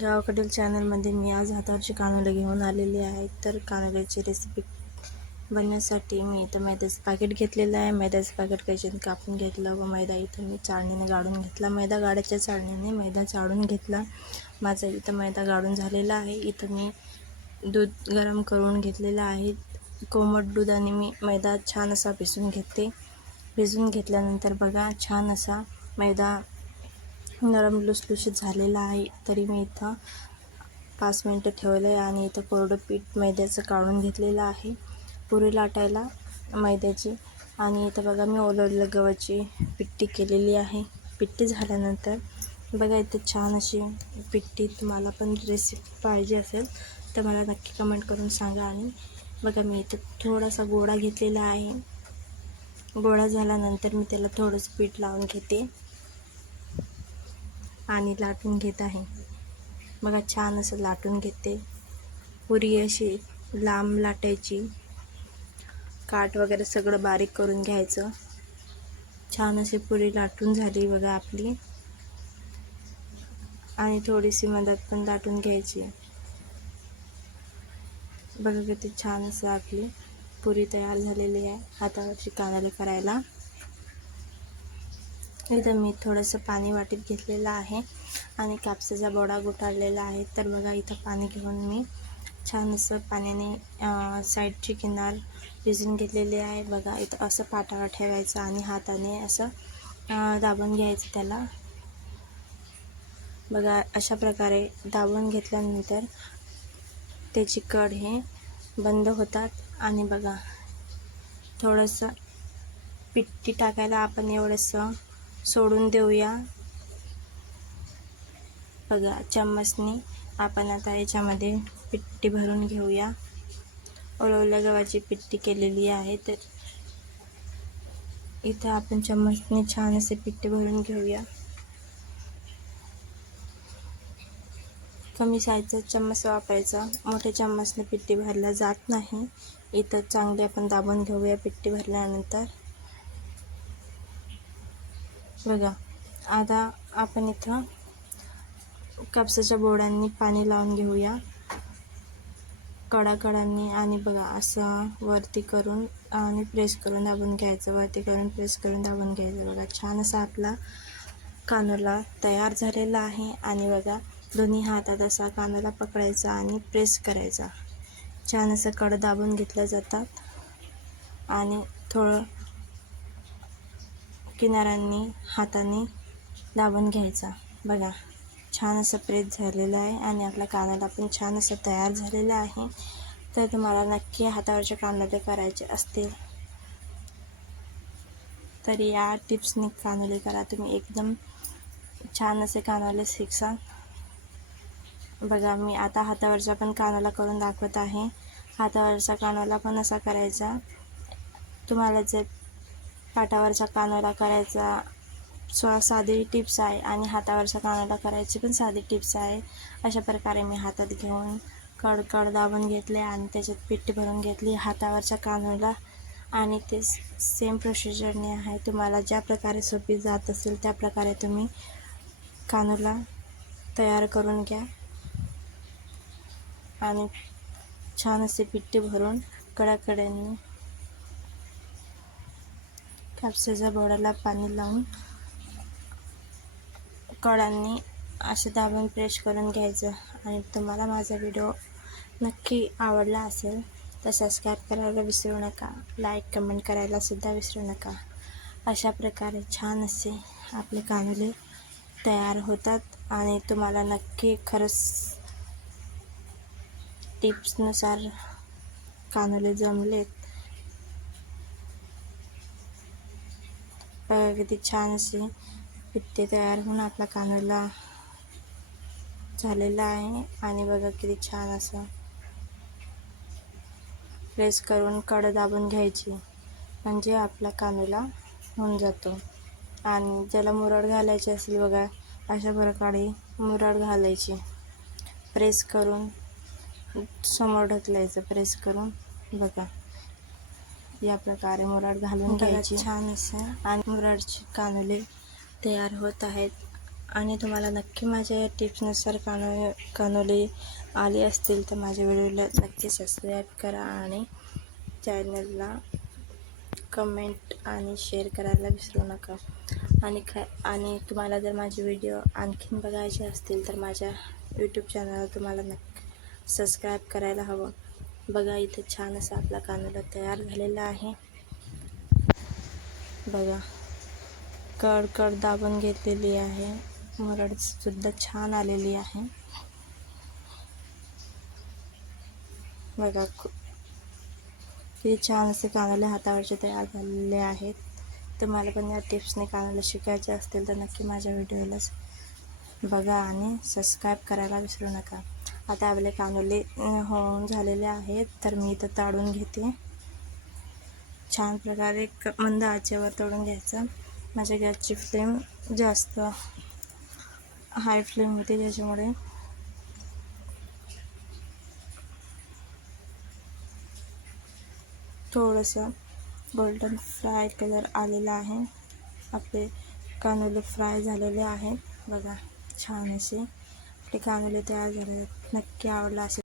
गावाकडील चॅनलमध्ये मी आज हातावरची कानोले घेऊन आलेली आहे. तर कानोल्याची रेसिपी बनण्यासाठी मी इथं मैद्याचं पॅकेट घेतलेलं आहे. मैद्याचं पॅकेट कैचीने कापून घेतलं व मैदा इथं मी चाळणीने गाळून घेतला. मैदा गाड्याच्या चाळणीने मैदा चाळून घेतला. माझा इथं मैदा गाळून झालेला आहे. इथं मी दूध गरम करून घेतलेलं आहे. कोमट दुधाने मी मैदा छान असा भिजून घेते. भिजून घेतल्यानंतर बघा छान असा मैदा नरम लुसलुशीत झालेला आहे तरी मी इथं पाच मिनटं ठेवलं आहे आणि इथं कोरडं पीठ मैद्याचं काढून घेतलेलं आहे. पुरी लाटायला मैद्याची आणि इथं बघा मी ओलवलेलं गव्हाची पिट्टी केलेली आहे. पिट्टी झाल्यानंतर बघा इथं छान अशी पिट्टी तुम्हाला पण रेसिपी पाहिजे असेल तर मला नक्की कमेंट करून सांगा आणि बघा मी इथं थोडासा गोळा घेतलेला आहे. गोळा झाल्यानंतर मी त्याला थोडंसं पीठ लावून घेते. आणि लाटून घेत आहे. बघा छान असं लाटून घेते. पुरी अशी लांब लाटायची. काठ वगैरे सगळं बारीक करून घ्यायचं. छान अशी पुरी लाटून झाली बघा आपली. आणि थोडीशी मदत पण लाटून घ्यायची. बघा किती छान असं आपली पुरी तयार झालेली आहे. हातावरची कानाले करायला. इथं मी थोडंसं पाणी वाटीत घेतलेलं आहे आणि कापसाचा बोडा गुटाळलेला आहे. तर बघा इथं पाणी घेऊन मी छान असं पाण्याने साईडची किनार भिजून घेतलेली आहे. बघा इथं असं पाटावर ठेवायचं आणि हाताने असं दाबून घ्यायचं त्याला. बघा अशा प्रकारे दाबून घेतल्यानंतर त्याची कड हे बंद होतात आणि बघा थोडंसं पिट्टी टाकायला आपण एवढंसं सोडून देऊया. बघा चम्मचनी आपण आता याच्यामध्ये पिट्टी भरून घेऊया. ओलवल्या गव्हाची पिट्टी केलेली आहे तर इथं आपण चम्मचने छान असे पिट्टी भरून घेऊया. कमी साईजचा चम्मच वापरायचा. मोठ्या चम्मचने पिट्टी भरल्या जात नाही. इथं चांगली आपण दाबून घेऊया पिट्टी भरल्यानंतर. बघा आता आपण इथं कापसाच्या बोडांनी पाणी लावून घेऊया. कडाकडांनी आणि बघा असं वरती करून आणि प्रेस करून दाबून घ्यायचं. वरती करून प्रेस करून दाबून घ्यायचं. बघा छान असा आपला कानोला तयार झालेला आहे. आणि बघा दोन्ही हातात असा कानोला पकडायचा आणि प्रेस करायचा. छान असं कड दाबून घेतल्या जातात. आणि थोडं किनाऱ्यांनी हाताने दाबून घ्यायचा. बघा छान असं प्रेस झालेलं आहे आणि आपल्या कानाला पण छान असं तयार झालेलं आहे. तर तुम्हाला नक्की हातावरच्या कानाले करायचे असतील. तर या टिप्सनी कानोले करा. तुम्ही एकदम छान असे कानाले शिकसा. बघा मी आता हातावरचा पण कानाला करून दाखवत आहे. हातावरचा कानाला पण असा करायचा. तुम्हाला जर पाटावरचा कानोला करायचा स्व साधी टिप्स आहे आणि हातावरच्या कानाला करायची पण साधी टिप्स आहे. अशा प्रकारे मी हातात घेऊन कडकड दाबून घेतले आणि त्याच्यात पिठी भरून घेतली हातावरच्या कानोला. आणि ते सेम प्रोसिजरने आहे. तुम्हाला ज्या प्रकारे सोपी जात असेल त्या प्रकारे तुम्ही कानोला तयार करून घ्या. आणि छान असे पिट्टी भरून कडाकड्यांनी कापसाच्या बोडाला पाणी लावून कडांनी असे दाबून प्रेस करून घ्यायचं. आणि तुम्हाला माझा व्हिडिओ नक्की आवडला असेल तर सबस्क्राईब करायला विसरू नका. लाईक कमेंट करायला सुद्धा विसरू नका. अशा प्रकारे छान असे आपले कानुले तयार होतात आणि तुम्हाला नक्की खरंच टिप्सनुसार कानुले जमलेत. किती छान अशी पिट्टे तयार होऊन आपला कानोला झालेला आहे. आणि बघा किती छान असं प्रेस करून कड दाबून घ्यायची. म्हणजे आपला कानोला होऊन जातो. आणि ज्याला मुरड घालायची असेल बघा अशा प्रकारे मुरड घालायची. प्रेस करून समोर ढकलायचं प्रेस करून बघा. या प्रकारे मुरड घालून घ्यायची. छान असं. आणि मुरडची कानुले तयार होत आहेत. आणि तुम्हाला नक्की माझ्या या टिप्सनुसार कानो कानोली आली असतील तर माझ्या व्हिडिओला नक्की सबस्क्राईब करा आणि चॅनलला कमेंट आणि शेअर करायला विसरू नका. आणि खा आणि तुम्हाला जर माझे व्हिडिओ आणखीन बघायचे असतील तर माझ्या यूट्यूब चॅनलला तुम्हाला नक्की सबस्क्राईब करायला हवं. बघा इथे छान असा आपला कानोला तयार झालेला आहे. बघा कड कड दाबून घेतलेली आहे. मुरडसुद्धा छान आलेली आहे. बघा किती छान असे कानाले हातावरचे तयार झालेले आहेत. तर मला पण या टिप्सने कानाला शिकायचे असतील तर नक्की माझ्या व्हिडिओला बघा आणि सबस्क्राईब करायला विसरू नका. आता आपले कानोले होऊन झालेले आहेत. तर मी इथं ताडून घेते. छान प्रकारे क मंद आचेवर तळून घ्यायचं. माझ्या गॅसची फ्लेम जास्त हाय फ्लेम होती त्याच्यामुळे. थोडंसं गोल्डन फ्राय कलर आलेला आहे. आपले कानोले फ्राय झालेले आहेत. बघा छान असे. आपले कानोले तयार झाले नक्की आवडला असेल